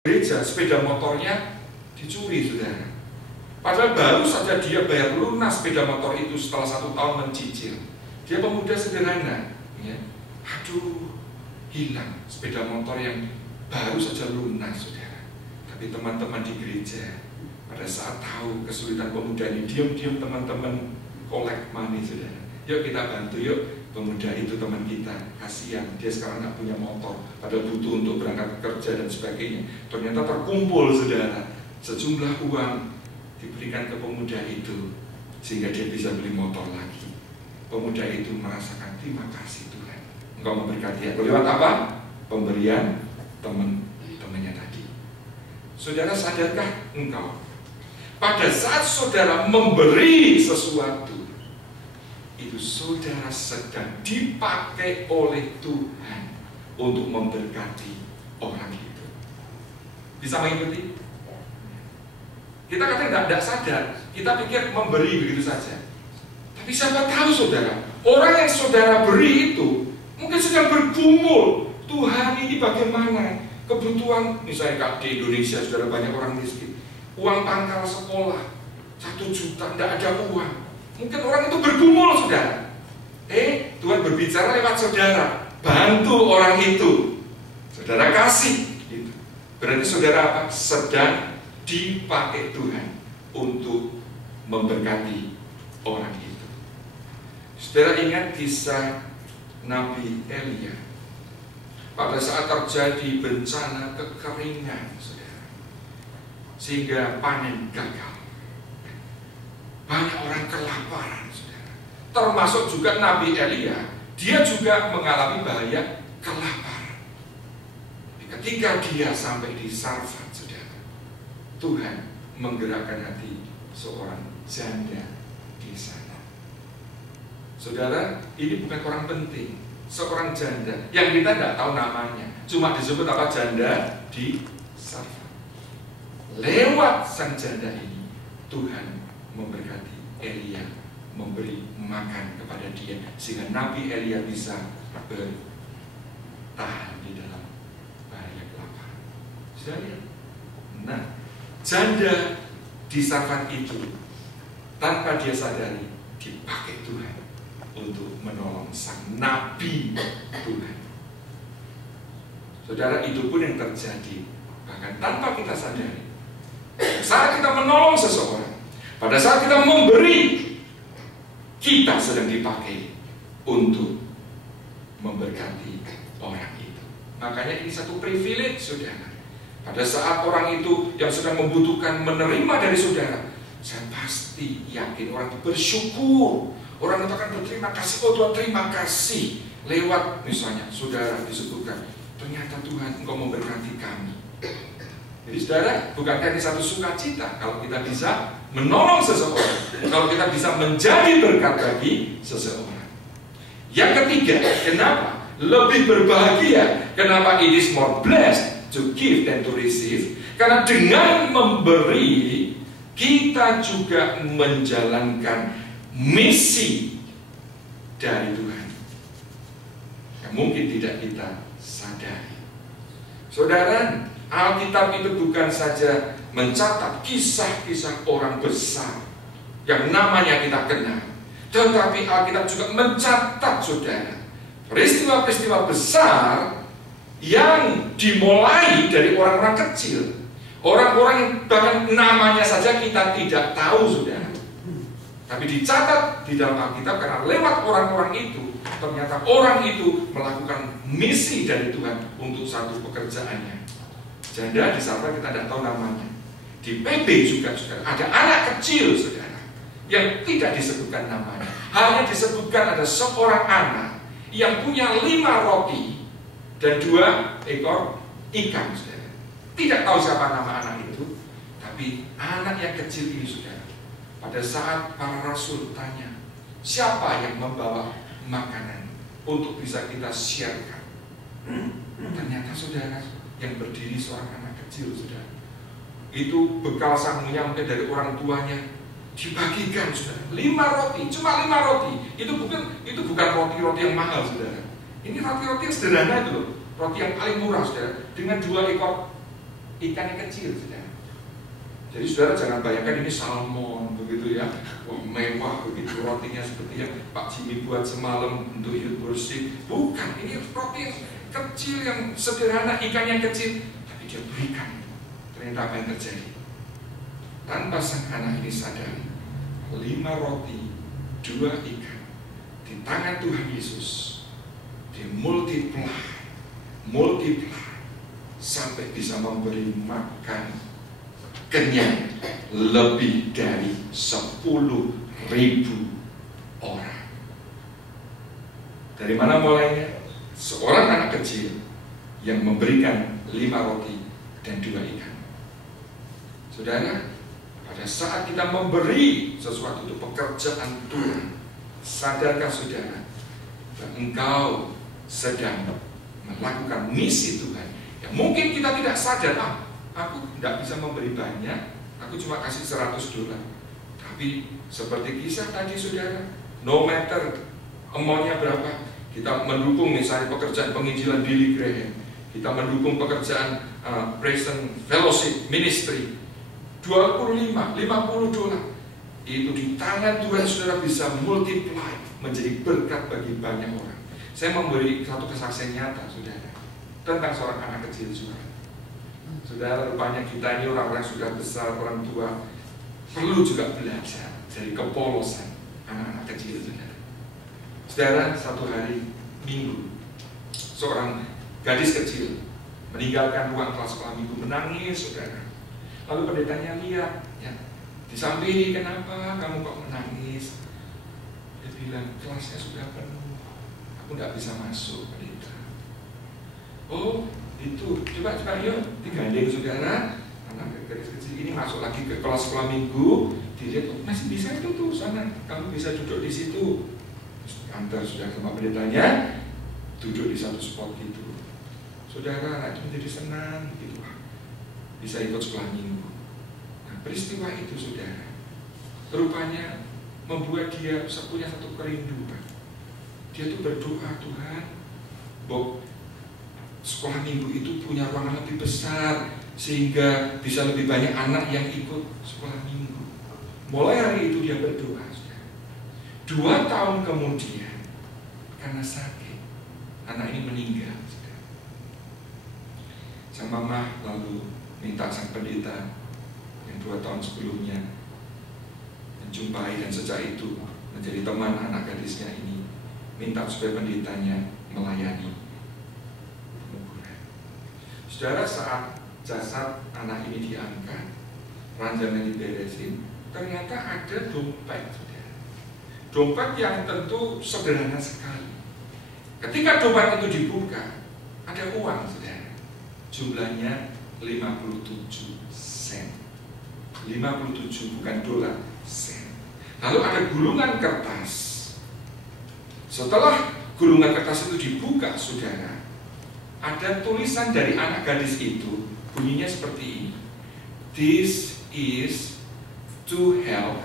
gereja, sepeda motornya dicuri, saudara. Padahal baru saja dia bayar lunas sepeda motor itu setelah 1 tahun mencicil. Dia pemuda sederhana, ya. Aduh, hilang sepeda motor yang baru saja lunas, saudara. Tapi teman-teman di gereja pada saat tahu kesulitan pemuda ini, diam-diam teman-teman collect money, saudara. Yuk kita bantu, yuk. Pemuda itu teman kita, kasihan, dia sekarang nggak punya motor, padahal butuh untuk berangkat kerja dan sebagainya. Ternyata terkumpul, saudara, sejumlah uang diberikan ke pemuda itu sehingga dia bisa beli motor lagi. Pemuda itu merasakan terima kasih Tuhan, Engkau memberkati aku lewat apa? Pemberian teman-temannya tadi. Saudara, sadarkah engkau pada saat saudara memberi sesuatu itu saudara sedang dipakai oleh Tuhan untuk memberkati orang itu? Bisa mengikuti? Kita kadang tidak sadar, kita pikir memberi begitu saja. Tapi siapa tahu saudara, orang yang saudara beri itu mungkin sedang bergumul. Tuhan, ini bagaimana kebutuhan, misalnya di Indonesia saudara banyak orang miskin, uang pangkal sekolah 1 juta, tidak ada uang. Mungkin orang itu bergumul, saudara. Tuhan berbicara lewat saudara, bantu orang itu, saudara kasih. Gitu. Berarti saudara apa? Sedang dipakai Tuhan untuk memberkati orang itu. Saudara ingat kisah Nabi Elia pada saat terjadi bencana kekeringan, saudara, sehingga panen gagal. Banyak orang kelaparan, saudara. Termasuk juga Nabi Elia, dia juga mengalami bahaya kelaparan. Ketika dia sampai di Sarfat, saudara, Tuhan menggerakkan hati seorang janda di sana. Saudara, ini bukan orang penting, seorang janda yang kita tidak tahu namanya, cuma disebut apa? Janda di Sarfat. Lewat sang janda ini, Tuhan memberkati Elia, memberi makan kepada dia sehingga Nabi Elia bisa bertahan di dalam bahaya kelaparan. Sudah lihat? Nah, janda di Sarfat itu tanpa dia sadari dipakai Tuhan untuk menolong sang Nabi Tuhan. Saudara, itu pun yang terjadi bahkan tanpa kita sadari. Saat kita menolong seseorang, pada saat kita memberi, kita sedang dipakai untuk memberkati orang itu. Makanya ini satu privilege, saudara. Pada saat orang itu yang sedang membutuhkan menerima dari saudara, saya pasti yakin orang itu bersyukur. Orang itu akan berterima kasih. Oh Tuhan, terima kasih. Lewat misalnya saudara disebutkan, ternyata Tuhan Engkau memberkati kami. Jadi saudara, bukankah ini satu sukacita kalau kita bisa menolong seseorang, kalau kita bisa menjadi berkat bagi seseorang. Yang ketiga, kenapa lebih berbahagia? Kenapa it is more blessed to give than to receive? Karena dengan memberi, kita juga menjalankan misi dari Tuhan yang mungkin tidak kita sadari. Saudara, Alkitab itu bukan saja mencatat kisah-kisah orang besar yang namanya kita kenal, tetapi Alkitab juga mencatat, saudara, peristiwa-peristiwa besar yang dimulai dari orang-orang kecil, orang-orang yang bahkan namanya saja kita tidak tahu, saudara, tapi dicatat di dalam Alkitab karena lewat orang-orang itu ternyata orang itu melakukan misi dari Tuhan untuk satu pekerjaannya. Janda di Sarfat kita tidak tahu namanya. Di PB juga ada anak kecil, saudara, yang tidak disebutkan namanya. Hanya disebutkan ada seorang anak yang punya 5 roti dan 2 ekor ikan, saudara. Tidak tahu siapa nama anak itu, tapi anak yang kecil ini, saudara, pada saat para rasul tanya, siapa yang membawa makanan untuk bisa kita sharekan? Ternyata, saudara, yang berdiri seorang anak kecil, saudara. Itu bekal sang menyampai dari orang tuanya dibagikan, saudara. 5 roti, cuma 5 roti. Itu bukan roti-roti yang mahal, saudara. Ini roti-roti yang sederhana itu loh. Roti yang paling murah, saudara. Dengan 2 ekor ikan yang kecil, saudara. Jadi saudara jangan bayangkan ini salmon begitu ya, wah mewah begitu, rotinya seperti yang Pak Jimmy buat semalam untuk youth worship. Bukan, ini roti yang kecil yang sederhana, ikan yang kecil, tapi dia berikan. Ternyata apa yang terjadi? Tanpa sang anak ini sadari, 5 roti, 2 ikan di tangan Tuhan Yesus dimultiply sampai bisa memberi makan kenyang lebih dari 10.000 orang. Dari mana mulainya? Seorang anak kecil yang memberikan 5 roti dan 2 ikan. Saudara, pada saat kita memberi sesuatu untuk pekerjaan Tuhan, sadarkah saudara bahwa engkau sedang melakukan misi Tuhan yang mungkin kita tidak sadar, aku tidak bisa memberi banyak, aku cuma kasih $100. Tapi seperti kisah tadi saudara, no matter amount-nya berapa, kita mendukung misalnya pekerjaan penginjilan Billy Graham, kita mendukung pekerjaan Present Fellowship Ministry, $25, $50, itu di tangan Tuhan saudara bisa multiply menjadi berkat bagi banyak orang. Saya memberi satu kesaksian nyata saudara tentang seorang anak kecil juga. Saudara, rupanya kita ini orang-orang sudah besar, orang tua, perlu juga belajar dari kepolosan anak-anak kecil saudara. Saudara, satu hari Minggu, seorang gadis kecil meninggalkan ruang kelas sekolah minggu, menangis saudara. Lalu pendetanya lihat, ya, disamperin, kenapa kamu kok menangis? Dia bilang, kelasnya sudah penuh, aku tidak bisa masuk, pendeta. Oh, itu, coba yuk, digandeng saudara, anak gadis kecil ini masuk lagi ke kelas sekolah minggu, dilihat, oh, masih bisa itu tuh, sana, kamu bisa duduk di situ. Antar saudara sama pendetanya, duduk di satu spot gitu. Saudara, anak itu menjadi senang gitu, bisa ikut sekolah minggu. Nah, peristiwa itu saudara, rupanya membuat dia punya satu kerinduan. Dia tuh berdoa, Tuhan, bahwa sekolah minggu itu punya ruangan lebih besar sehingga bisa lebih banyak anak yang ikut sekolah minggu. Mulai hari itu dia berdoa. 2 tahun kemudian karena sakit, anak ini meninggal. Sang mama lalu minta sang pendeta yang 2 tahun sebelumnya menjumpai dan sejak itu menjadi teman anak gadisnya ini, minta supaya pendetanya melayani penguburan. Saudara, saat jasad anak ini diangkat, ranjangnya diberesin, ternyata ada dompet, saudara. Dompet yang tentu sederhana sekali. Ketika dompet itu dibuka, ada uang, saudara. Jumlahnya 57 sen. 57 bukan dolar, sen. Lalu ada gulungan kertas. Setelah gulungan kertas itu dibuka, saudara, ada tulisan dari anak gadis itu, bunyinya seperti ini. This is to help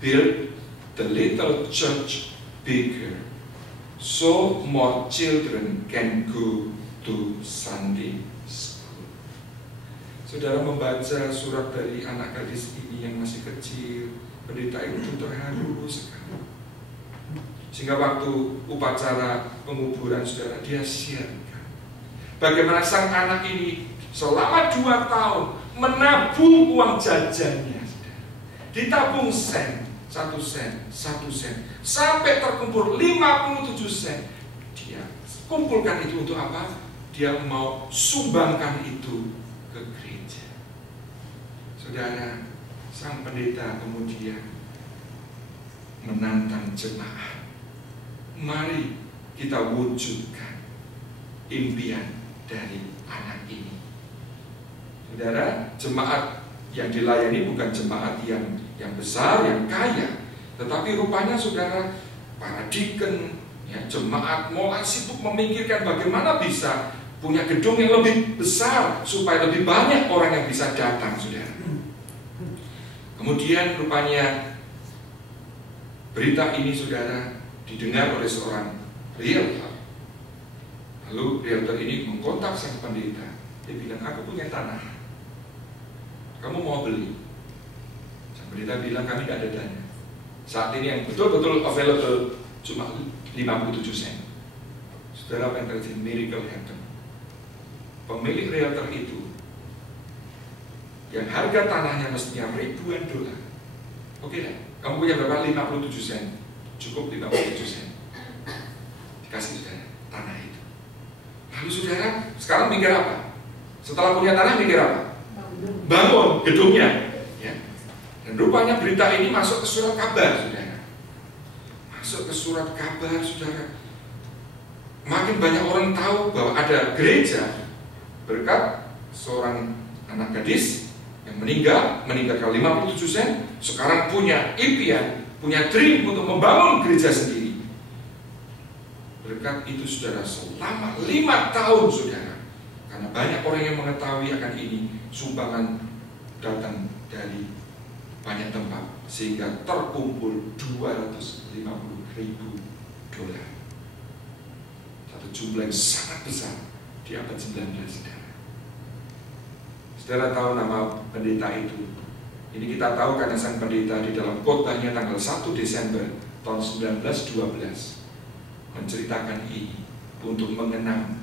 build the little church bigger, so more children can go to Sunday school. Saudara membaca surat dari anak gadis ini yang masih kecil, pendeta itu terharu sekali. Sehingga waktu upacara penguburan saudara, dia sharekan bagaimana sang anak ini selama 2 tahun menabung uang jajannya, saudara. Ditabung sen, 1 sen, 1 sen, sampai terkumpul 57 sen. Dia kumpulkan itu untuk apa? Dia mau sumbangkan itu ke gereja. Saudara, sang pendeta kemudian menantang jemaat. Mari kita wujudkan impian dari anak ini. Saudara, jemaat yang dilayani bukan jemaat yang besar, yang kaya, tetapi rupanya saudara, para deacon, ya, jemaat mulai sibuk memikirkan bagaimana bisa punya gedung yang lebih besar supaya lebih banyak orang yang bisa datang, saudara. Kemudian rupanya berita ini, saudara, didengar oleh seorang realtor. Lalu realtor ini mengkontak sang pendeta. Dia bilang, aku punya tanah kamu mau beli? Sang pendeta bilang, kami tidak ada dana. Saat ini yang betul-betul available cuma 57 sen. Saudara, apa yang terjadi? Miracle happen. Pemilik realtor itu, yang harga tanahnya mestinya ribuan dolar. Oke lah, kamu punya berapa? 57 sen. Cukup 57 sen. Dikasih saudara tanah itu. Lalu saudara, sekarang mikir apa? Setelah punya tanah mikir apa? Bangun gedungnya. Ya. Dan rupanya berita ini masuk ke surat kabar, saudara. Masuk ke surat kabar, saudara. Makin banyak orang tahu bahwa ada gereja berkat seorang anak gadis yang meninggalkan 57 sen, sekarang punya impian, punya dream untuk membangun gereja sendiri. Berkat itu saudara, selama 5 tahun saudara, karena banyak orang yang mengetahui akan ini, sumbangan datang dari banyak tempat, sehingga terkumpul 250.000 dolar. Satu jumlah yang sangat besar di abad 19, saudara. Saudara tahu nama pendeta itu? Ini kita tahu karena sang pendeta di dalam khotbahnya tanggal 1 Desember tahun 1912 menceritakan ini untuk mengenang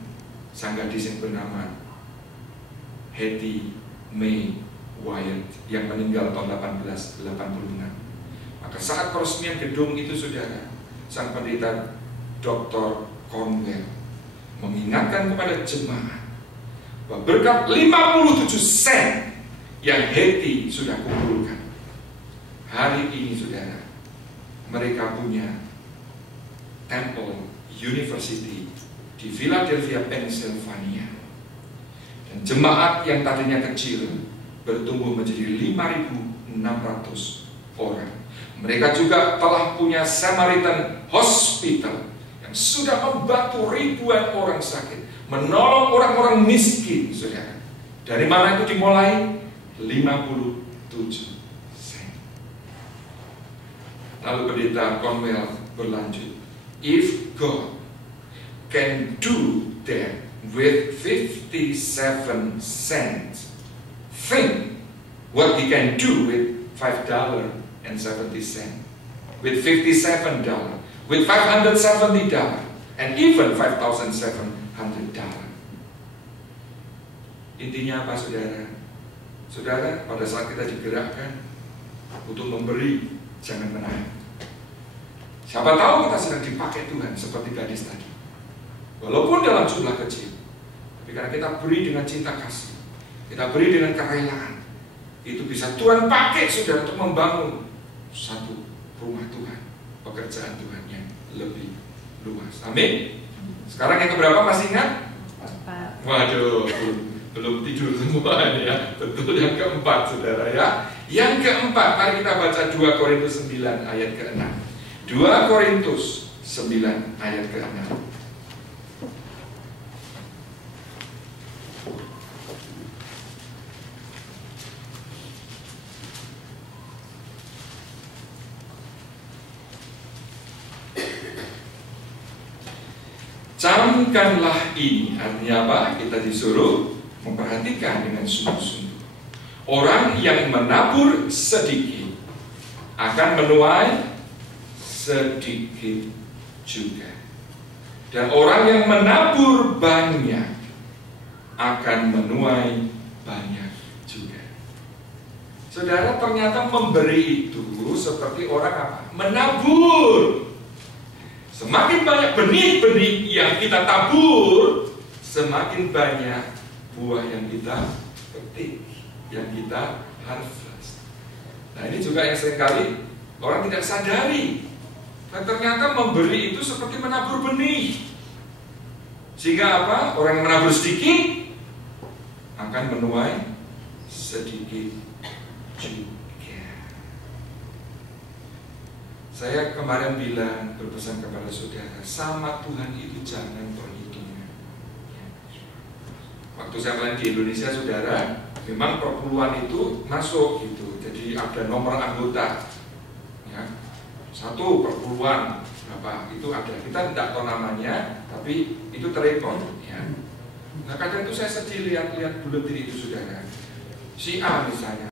sang gadis yang bernama Hattie Mae Wyatt yang meninggal tahun 1886. Maka saat peresmian gedung itu saudara, sang pendeta Dr. Cornwell mengingatkan kepada jemaat bahwa berkat 57 sen yang Hattie sudah kumpulkan, hari ini saudara, mereka punya Temple University di Philadelphia, Pennsylvania. Dan jemaat yang tadinya kecil bertumbuh menjadi 5.600 orang. Mereka juga telah punya Samaritan Hospital yang sudah membantu ribuan orang sakit, menolong orang-orang miskin, saudara. Dari mana itu dimulai? 57 sen. Lalu pendeta Cornwell berlanjut, if God can do that with 57 cents, think what he can do with $5.70, with $57, with $570, and even $5,700. Intinya apa saudara? Saudara, pada saat kita digerakkan untuk memberi, jangan menahan. Siapa tahu kita sedang dipakai Tuhan seperti gadis tadi. Walaupun dalam jumlah kecil, tapi karena kita beri dengan cinta kasih, kita beri dengan kerelaan, itu bisa Tuhan pakai saudara untuk membangun satu rumah Tuhan, pekerjaan Tuhan yang lebih luas. Amin. Sekarang yang keberapa masih ingat? Waduh, belum tidur semua ya. Betul, yang keempat saudara ya. Yang keempat, mari kita baca 2 Korintus 9 ayat ke-6. 2 Korintus 9 ayat ke-6. Camkanlah ini, artinya apa? Kita disuruh memperhatikan dengan sungguh-sungguh. Orang yang menabur sedikit akan menuai sedikit juga. Dan orang yang menabur banyak akan menuai banyak juga. Saudara, ternyata memberi itu seperti orang apa? Menabur. Semakin banyak benih-benih yang kita tabur, semakin banyak buah yang kita petik, yang kita harvest. Nah, ini juga yang seringkali orang tidak sadari. Dan ternyata memberi itu seperti menabur benih. Sehingga apa? Orang yang menabur sedikit akan menuai sedikit juga. Saya kemarin bilang, berpesan kepada saudara, sama Tuhan itu jangan perhitungan. Waktu saya main di Indonesia, saudara, memang perpuluhan itu masuk gitu. Jadi ada nomor anggota, ya, 1 perpuluhan berapa itu ada. Kita tidak tahu namanya, tapi itu terekam. Ya. Nah, kadang itu saya sedih lihat buletin itu, saudara. Si A misalnya